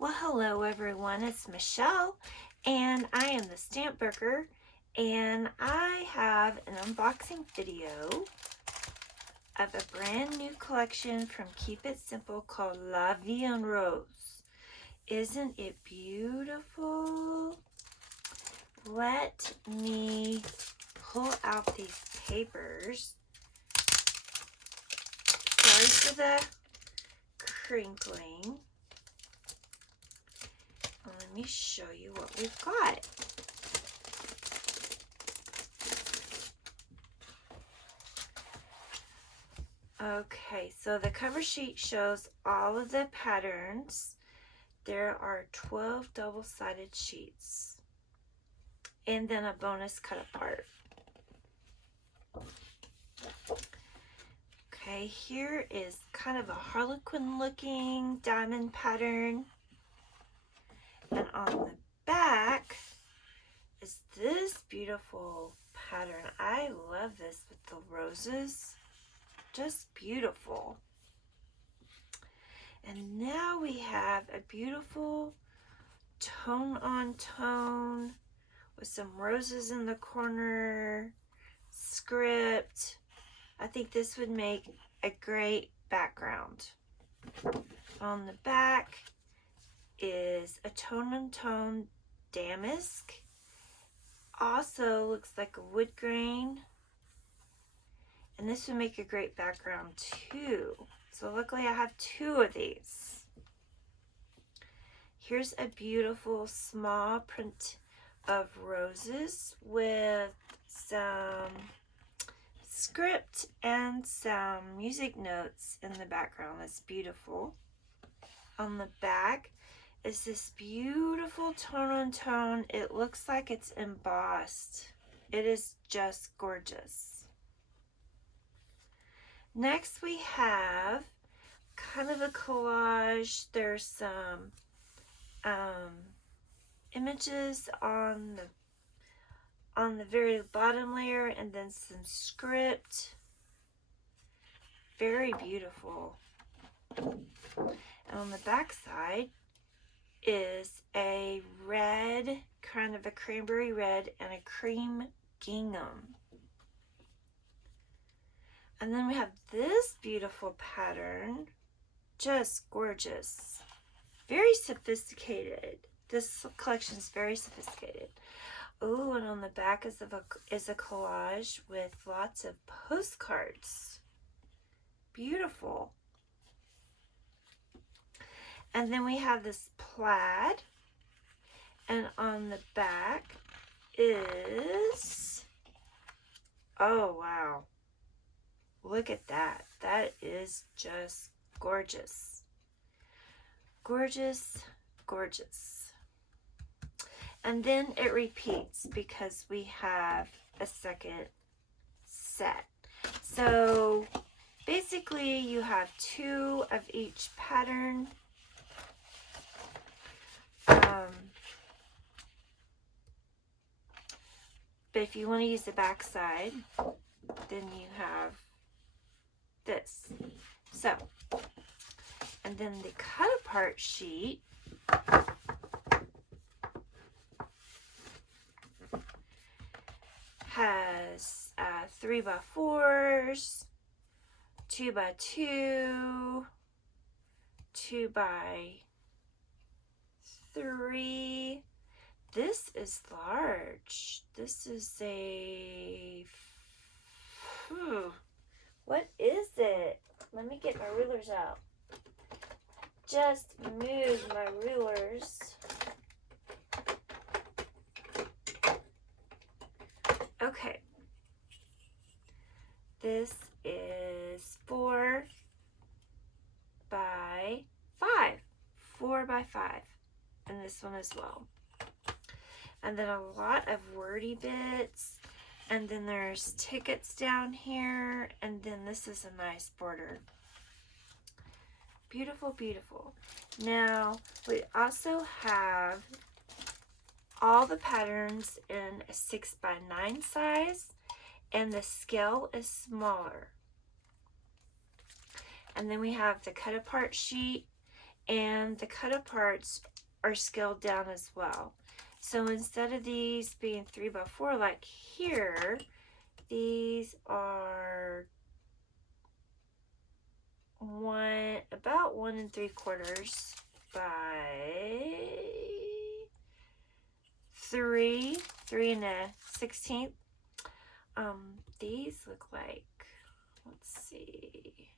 Well, hello everyone, it's Michelle, and I am the Stamp Burger, and I have an unboxing video of a brand new collection from Keep It Simple called La Vie en Rose. Isn't it beautiful? Let me pull out these papers. Sorry for the crinkling. Let me show you what we've got. Okay, so the cover sheet shows all of the patterns. There are 12 double-sided sheets and then a bonus cut apart. Okay, here is kind of a harlequin looking diamond pattern. And on the back is this beautiful pattern. I love this with the roses. Just beautiful. And now we have a beautiful tone on tone with some roses in the corner, script. I think this would make a great background. On the back is a tone on tone damask. Also looks like a wood grain. And this would make a great background too. So luckily I have two of these. Here's a beautiful small print of roses with some script and some music notes in the background. That's beautiful. On the back is this beautiful tone on tone. It looks like it's embossed. It is just gorgeous. Next we have kind of a collage. There's some images on the very bottom layer and then some script. Very beautiful. And on the back side is a red, kind of a cranberry red and a cream gingham. And then we have this beautiful pattern, just gorgeous, very sophisticated. This collection is very sophisticated. Oh, and on the back is a collage with lots of postcards. Beautiful. And then we have this plaid, and on the back is, oh wow. Look at that. That is just gorgeous. Gorgeous, gorgeous. And then it repeats because we have a second set. So basically you have two of each pattern. But if you want to use the back side, then you have this. So, and then the cut apart sheet has 3x4s, 2x2, 2x3. This is large. This is a, what is it? Let me get my rulers out. Just move my rulers. Okay. This is 4 by 5. 4 by 5. And this one as well. And then a lot of wordy bits. And then there's tickets down here. And then this is a nice border. Beautiful, beautiful. Now, we also have all the patterns in a 6x9 size. And the scale is smaller. And then we have the cut apart sheet and the cut aparts are scaled down as well. So instead of these being 3x4 like here, these are about 1 3/4 by 3 3 1/16. These look like, let's see,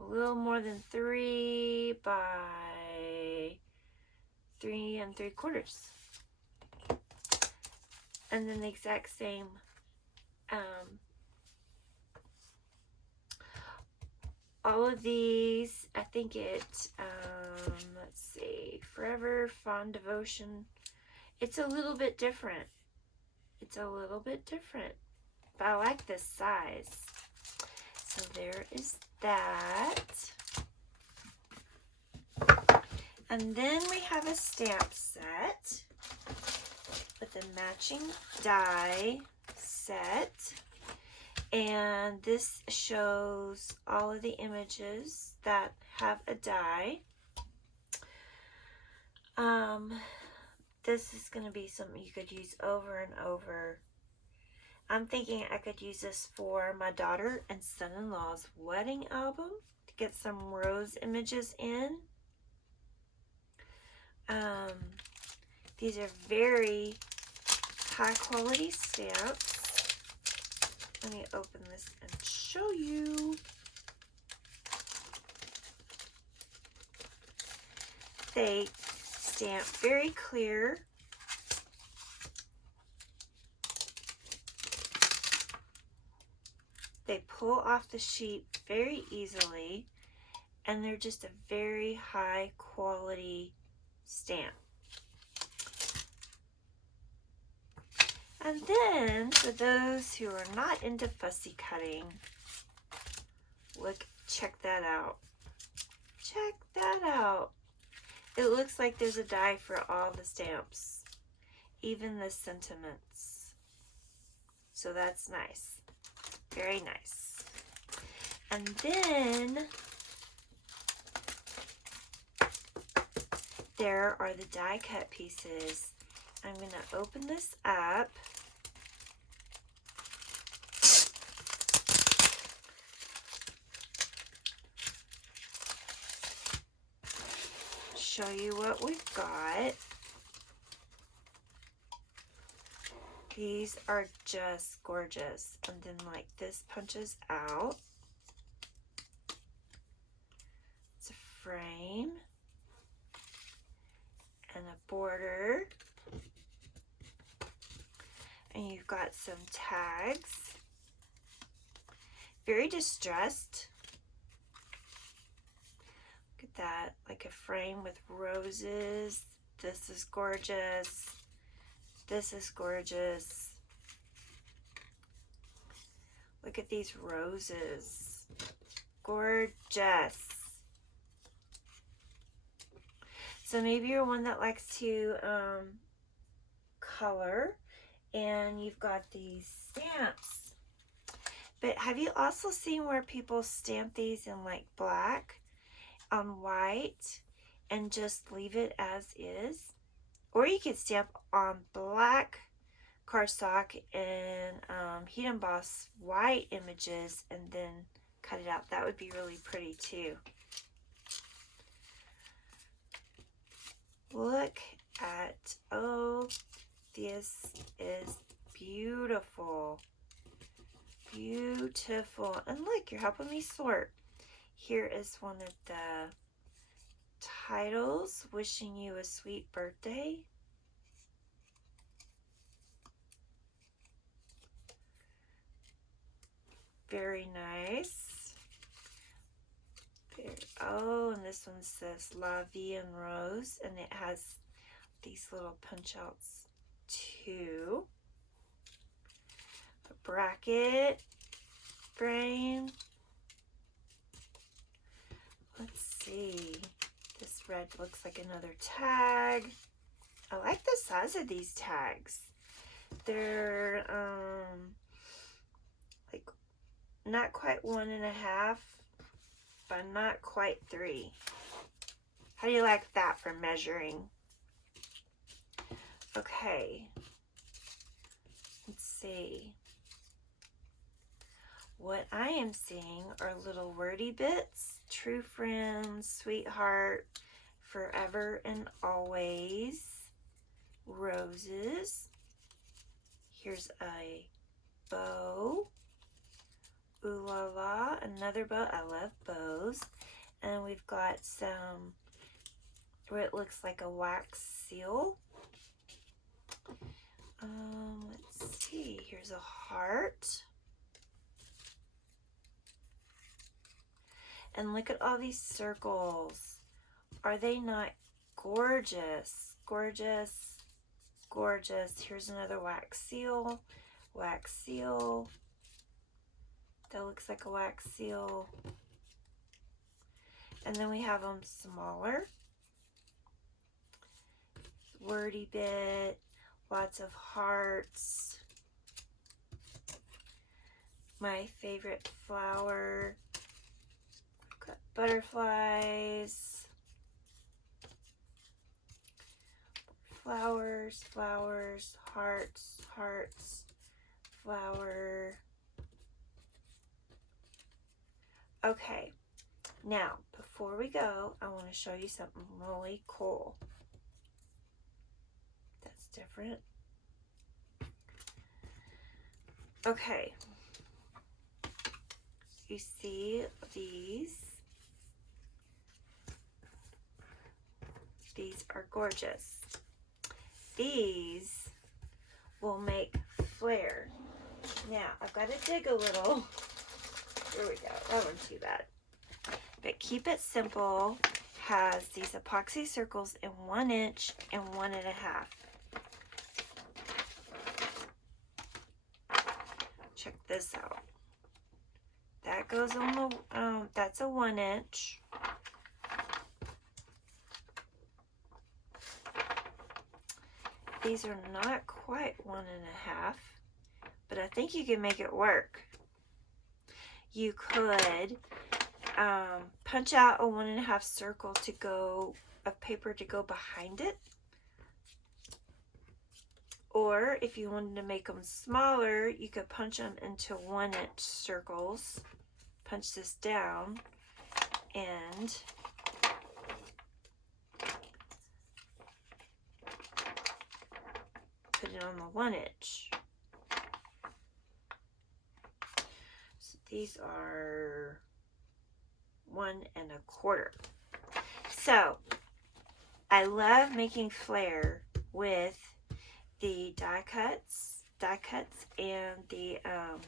a little more than 3 by 3 3/4. And then the exact same all of these, I think it, let's see, Forever, Fond Devotion. It's a little bit different. It's a little bit different, but I like this size. So there is that. And then we have a stamp set with a matching die set. And this shows all of the images that have a die. This is going to be something you could use over and over. I'm thinking I could use this for my daughter and son-in-law's wedding album to get some rose images in. These are very high quality stamps. Let me open this and show you. They stamp very clear. They pull off the sheet very easily, and they're just a very high quality stamp. And then, for those who are not into fussy cutting, check that out. Check that out. It looks like there's a die for all the stamps, even the sentiments. So that's nice. Very nice. And then there are the die cut pieces. I'm going to open this up. Show you what we've got. These are just gorgeous. And then like this punches out. It's a frame and a border. And you've got some tags. Very distressed. Look at that, like a frame with roses. This is gorgeous. This is gorgeous. Look at these roses. Gorgeous. So maybe you're one that likes to color, and you've got these stamps. But have you also seen where people stamp these in like black on white and just leave it as is? Or you could stamp on black cardstock and heat emboss white images and then cut it out. That would be really pretty too. Look at, oh, this is beautiful. Beautiful. And look, you're helping me sort. Here is one of the titles, wishing you a sweet birthday. Very nice. Oh, and this one says La Vie en Rose, and it has these little punch outs too. A bracket frame. Let's see. This red looks like another tag. I like the size of these tags. They're like not quite 1.5 but not quite 3. How do you like that for measuring? Okay. Let's see. What I am seeing are little wordy bits. True friends, sweetheart, forever and always, roses. Here's a bow. Ooh la la, another bow. I love bows. And we've got some, where it looks like a wax seal. Let's see, here's a heart. And look at all these circles. Are they not gorgeous? Gorgeous, gorgeous. Here's another wax seal. Wax seal. That looks like a wax seal. And then we have them smaller. Wordy bit. Lots of hearts. My favorite flower. Got butterflies. Flowers, flowers, hearts, hearts, flower. Okay, now before we go, I want to show you something really cool. That's different. Okay, you see these? These are gorgeous. These will make flare. Now, I've got to dig a little. Here we go. That wasn't too bad. But keep it simple. Has these epoxy circles in 1 inch and 1 1/2. Check this out. That goes on the, that's a 1 inch. These are not quite 1 1/2, but I think you can make it work. You could punch out a 1 1/2 circle to go, of paper to go behind it. Or if you wanted to make them smaller, you could punch them into 1 inch circles. Punch this down and put it on the 1 inch. So these are 1 1/4. So I love making flare with the die cuts and the I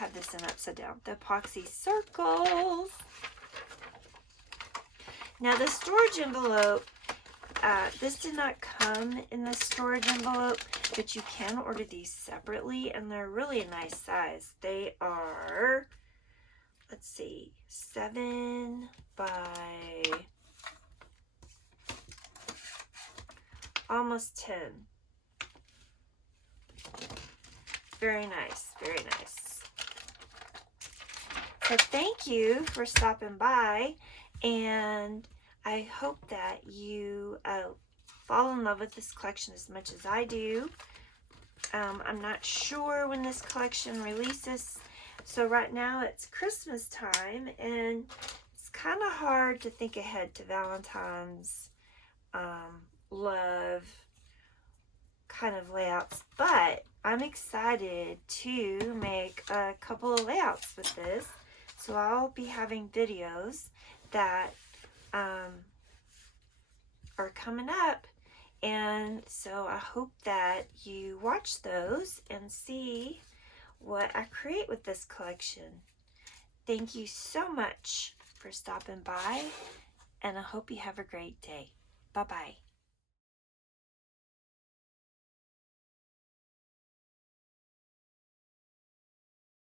have this in upside down, the epoxy circles. Now the storage envelope, this did not come in the storage envelope, but you can order these separately, and they're really a nice size. They are, let's see, 7 by almost 10. Very nice, very nice. So thank you for stopping by, and I hope that you fall in love with this collection as much as I do. I'm not sure when this collection releases, so right now it's Christmas time, and it's kind of hard to think ahead to Valentine's love kind of layouts, but I'm excited to make a couple of layouts with this. So I'll be having videos that are coming up, and so I hope that you watch those and see what I create with this collection. Thank you so much for stopping by, and I hope you have a great day. Bye-bye.